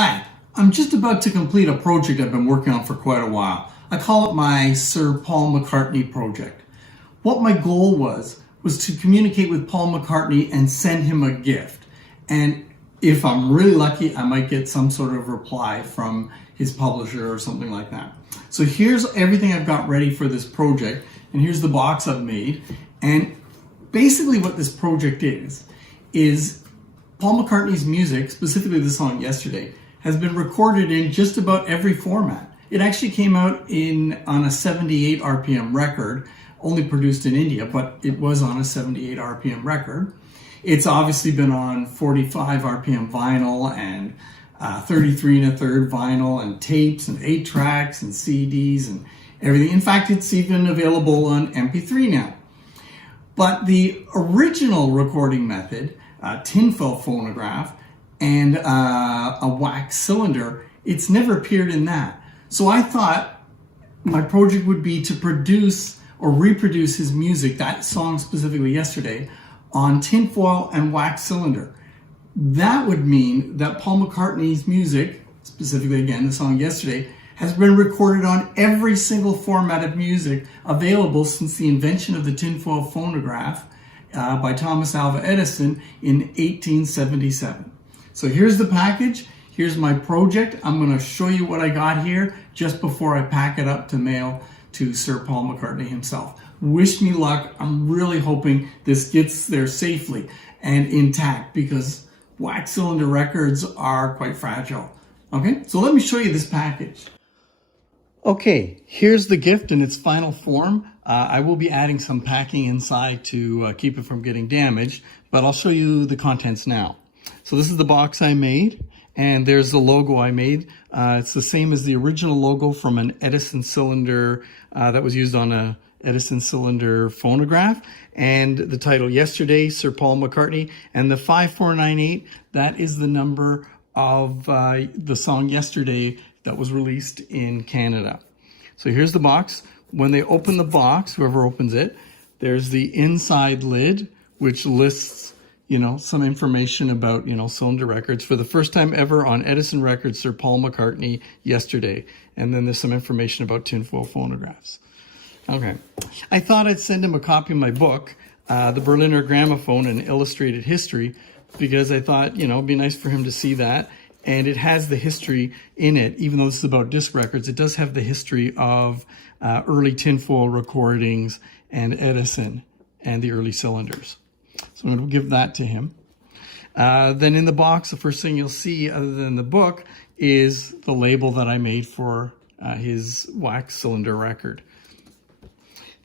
Hi, I'm just about to complete a project I've been working on for quite a while. I call it my Sir Paul McCartney project. What my goal was to communicate with Paul McCartney and send him a gift. And if I'm really lucky, I might get some sort of reply from his publisher or something like that. So here's everything I've got ready for this project, and here's the box I've made. And basically what this project is Paul McCartney's music, specifically the song Yesterday, has been recorded in just about every format. It actually came out on a 78 RPM record, only produced in India, but it was on a 78 RPM record. It's obviously been on 45 RPM vinyl and 33 1/3 vinyl and tapes and 8 tracks and CDs and everything. In fact, it's even available on MP3 now. But the original recording method, tinfoil phonograph, and a wax cylinder, it's never appeared in that. So I thought my project would be to produce or reproduce his music, that song specifically Yesterday, on tinfoil and wax cylinder. That would mean that Paul McCartney's music, specifically again the song Yesterday, has been recorded on every single format of music available since the invention of the tinfoil phonograph by Thomas Alva Edison in 1877. So here's the package. Here's my project. I'm going to show you what I got here just before I pack it up to mail to Sir Paul McCartney himself. Wish me luck. I'm really hoping this gets there safely and intact because wax cylinder records are quite fragile. Okay, so let me show you this package. Okay, here's the gift in its final form. I will be adding some packing inside to keep it from getting damaged, but I'll show you the contents now. So this is the box I made, and there's the logo I made. It's the same as the original logo from an Edison cylinder that was used on a Edison cylinder phonograph, and the title Yesterday, Sir Paul McCartney, and the 5498, that is the number of the song Yesterday that was released in Canada. So here's the box. When they open the box, whoever opens it, there's the inside lid, which lists, some information about, cylinder records. For the first time ever on Edison records, Sir Paul McCartney, Yesterday. And then there's some information about tinfoil phonographs. Okay. I thought I'd send him a copy of my book, The Berliner Gramophone, An Illustrated History, because I thought, it'd be nice for him to see that. And it has the history in it, even though this is about disc records, it does have the history of early tinfoil recordings and Edison and the early cylinders. So I'm going to give that to him. Then in the box, the first thing you'll see other than the book is the label that I made for his wax cylinder record.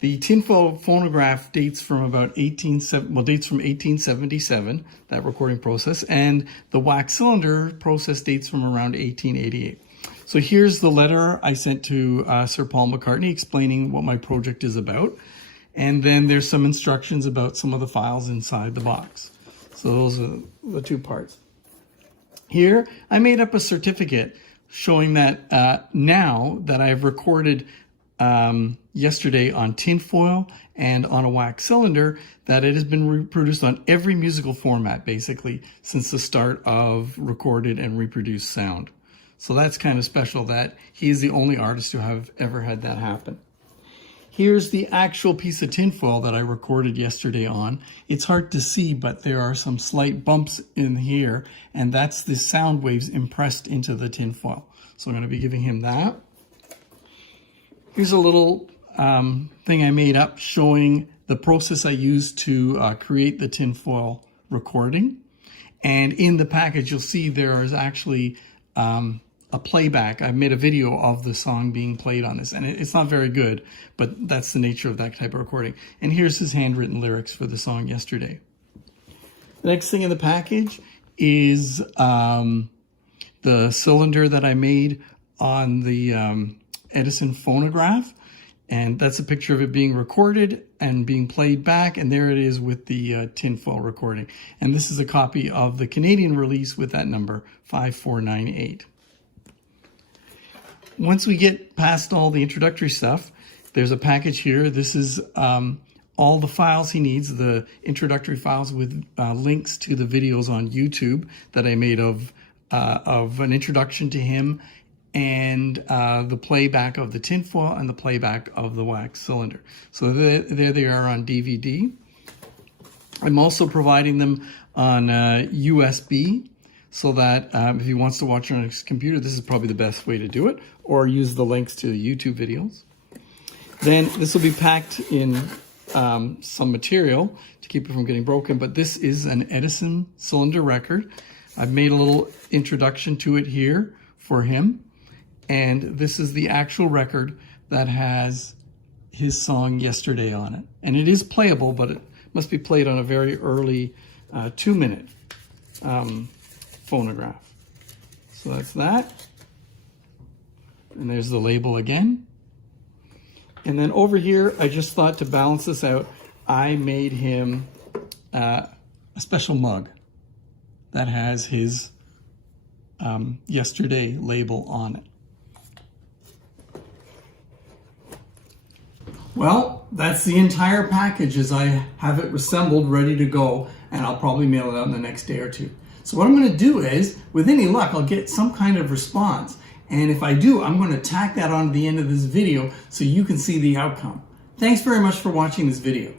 The tinfoil phonograph dates from about 1877, that recording process, and the wax cylinder process dates from around 1888. So here's the letter I sent to Sir Paul McCartney explaining what my project is about. And then there's some instructions about some of the files inside the box. So those are the two parts. Here, I made up a certificate showing that now that I've recorded Yesterday on tinfoil and on a wax cylinder, that it has been reproduced on every musical format, basically, since the start of recorded and reproduced sound. So that's kind of special that he's the only artist to have ever had that happen. Here's the actual piece of tinfoil that I recorded Yesterday on. It's hard to see, but there are some slight bumps in here, and that's the sound waves impressed into the tinfoil. So I'm going to be giving him that. Here's a little thing I made up showing the process I used to create the tinfoil recording. And in the package, you'll see there is actually a playback. I've made a video of the song being played on this, and it's not very good, but that's the nature of that type of recording. And here's his handwritten lyrics for the song Yesterday. The next thing in the package is the cylinder that I made on the Edison phonograph, and that's a picture of it being recorded and being played back, and there it is with the tinfoil recording. And this is a copy of the Canadian release with that number, 5498. Once we get past all the introductory stuff, there's a package here. This is all the files he needs, the introductory files with links to the videos on YouTube that I made of of an introduction to him, and the playback of the tinfoil and the playback of the wax cylinder. So there they are on DVD. I'm also providing them on USB, so that if he wants to watch on his computer, this is probably the best way to do it, or use the links to the YouTube videos. Then this will be packed in some material to keep it from getting broken, but this is an Edison cylinder record. I've made a little introduction to it here for him, and this is the actual record that has his song Yesterday on it. And it is playable, but it must be played on a very early 2-minute phonograph. So that's that. And there's the label again. And then over here, I just thought to balance this out, I made him a special mug that has his Yesterday label on it. Well, that's the entire package as I have it assembled, ready to go, and I'll probably mail it out in the next day or two. So what I'm going to do is, with any luck, I'll get some kind of response. And if I do, I'm going to tack that on to the end of this video so you can see the outcome. Thanks very much for watching this video.